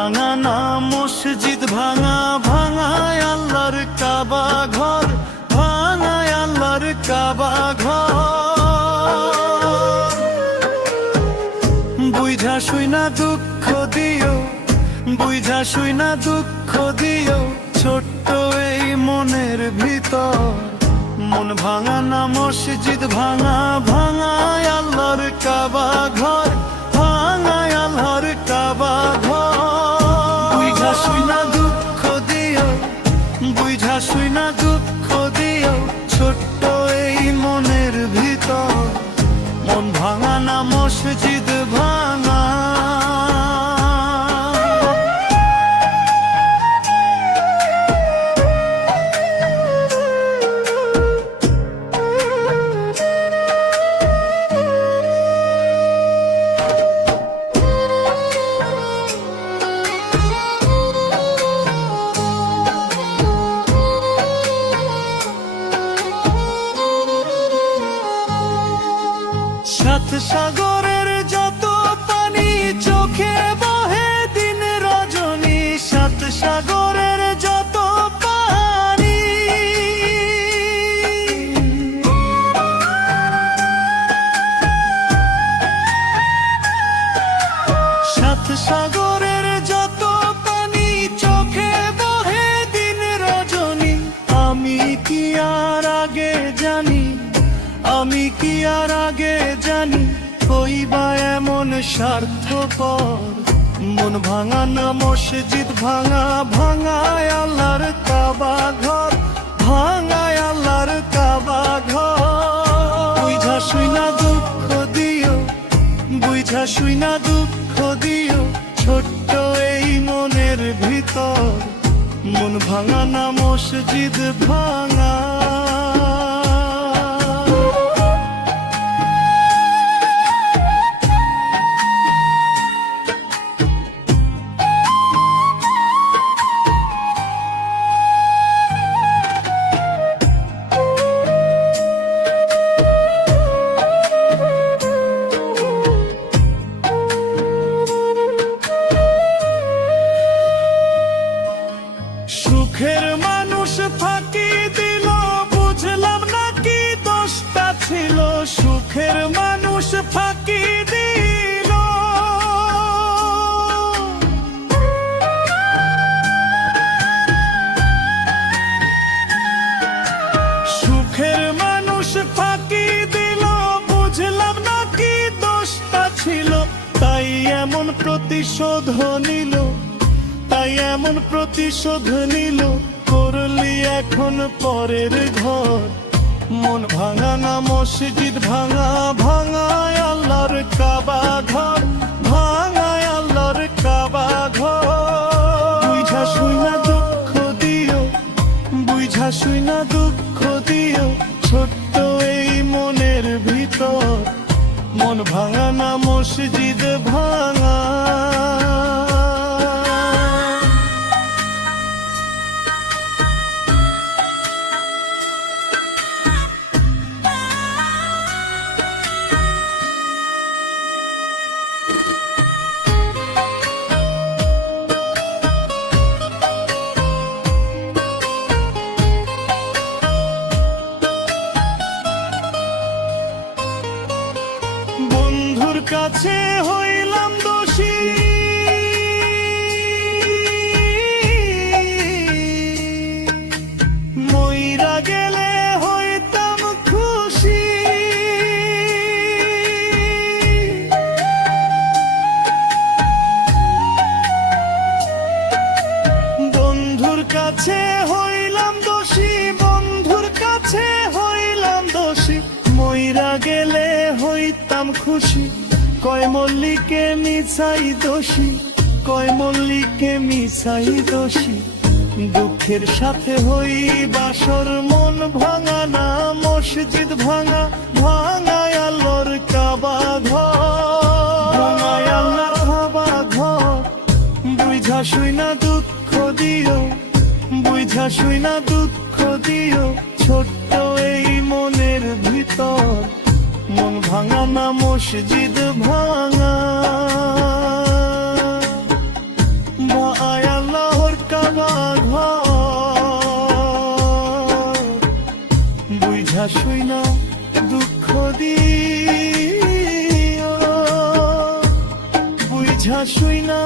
ভাঙা না মসজিদ ভাঙা, ভাঙায় আল্লাহর কাবা ঘর, ভাঙায় আল্লাহর কাবা ঘর। বুঝা শুইনা দুঃখ দিও, বুঝা শুইনা দুঃখ দিও, ছোট্ট এই মনের ভিতর। মন ভাঙা না মসজিদ ভাঙা, ভাঙায় আল্লাহর কাবা ঘর, ভাঙায় আল্লাহর কাবা ঘর। বুঝা শুইনা দুঃখ দিও, বুঝা শুইনা দুঃখ দিও, ছোট্ট এই মনের ভিতর। মন ভাঙা না মসজিদ ভাঙা। সাত সাগরের যত পানি চোখে বহে দিন রজনী, সাত সাগরের যত পানি। সাত সাগরের যত পানি চোখে বহে দিন রজনী। আমি কি আর আগে জানি, আমি কি আর আগে জানি, হইবা এমন স্বার্থপর। মন ভাঙা না মসজিদ ভাঙা, ভাঙায় আল্লাহর কাবা ঘর, ভাঙায় আল্লাহর কাবা ঘর। বুঝা শুইনা দুঃখ দিও, বুঝা শুইনা দুঃখ দিও, ছোট্ট এই মনের ভিতর। মন ভাঙা না মসজিদ ভাঙা। সুখের মানুষ ফাঁকি দিল, বুঝলাম না কি দোষটা ছিল। সুখের মানুষ ফাঁকি দিল, সুখের মানুষ ফাঁকি দিল, বুঝলাম না কি দোষটা ছিল। তাই এমন প্রতিশোধ নিল, তাই এমন প্রতিশোধ নিল, করলি এখন পরের ঘর। মন ভাঙা না মসজিদ ভাঙা, ভাঙায় আল্লাহর কাবা ঘর, ভাঙায় আল্লাহর কাবা ঘর। বুঝা শুইনা দুঃখ দিও, বুঝা শুইনা দুঃখ দিও, ছোট্ট এই মনের ভিতর। মন ভাঙা না মসজিদ ভাঙা। বন্ধুর কাছে হইলাম দোষী, মইরা গেলে হইতাম খুশি। বন্ধুর কাছে হইলাম দোষী, বন্ধুর কাছে হইলাম দোষী, মইরা গেলে হইতাম খুশি। কয় মল্লিকে মিছাই দোষী, কয় মল্লিকে মিছাই দোষী। দুঃখের সাথে হই বাসর, মন ভাঙা না মসজিদ ভাঙা, ভাঙায় আল্লাহর কাবা ঘর, ভাঙায় আল্লাহর কাবা ঘর। বুঝা শুইনা দুঃখ দিও, বুঝা শুইনা দুঃখ দিও, ছোট্ট এই মনের ভিতর। মন ভাঙা না মসজিদ ভাঙা। বুঝা শুই না দুঃখ দিও বুঝা শুই না